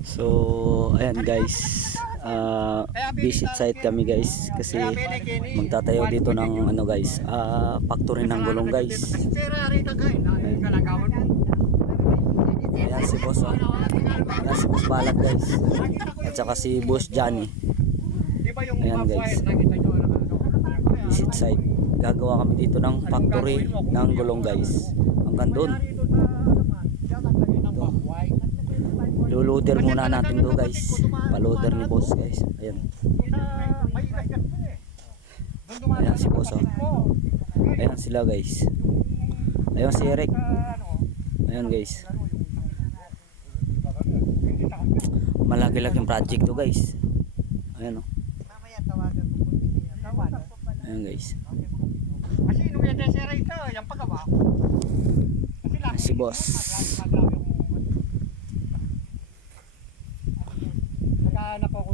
So ayan guys, visit site kami guys kasi magtatayo dito ng ano guys, factory ng gulong guys. Ayan si boss, oh. Ayan si boss Balat guys, at saka si boss Johnny. Ayan guys, visit site, gagawa kami dito ng factory ng gulong guys, hanggang doon. Luluder muna natin to guys, paloader ni boss guys. Ayan, ayan si boss, oh. Ayan sila guys, ayan si Eric. Ayan guys, malaki-laking project to guys. Ayan, oh. Ayan guys, si boss. Naghahanap ako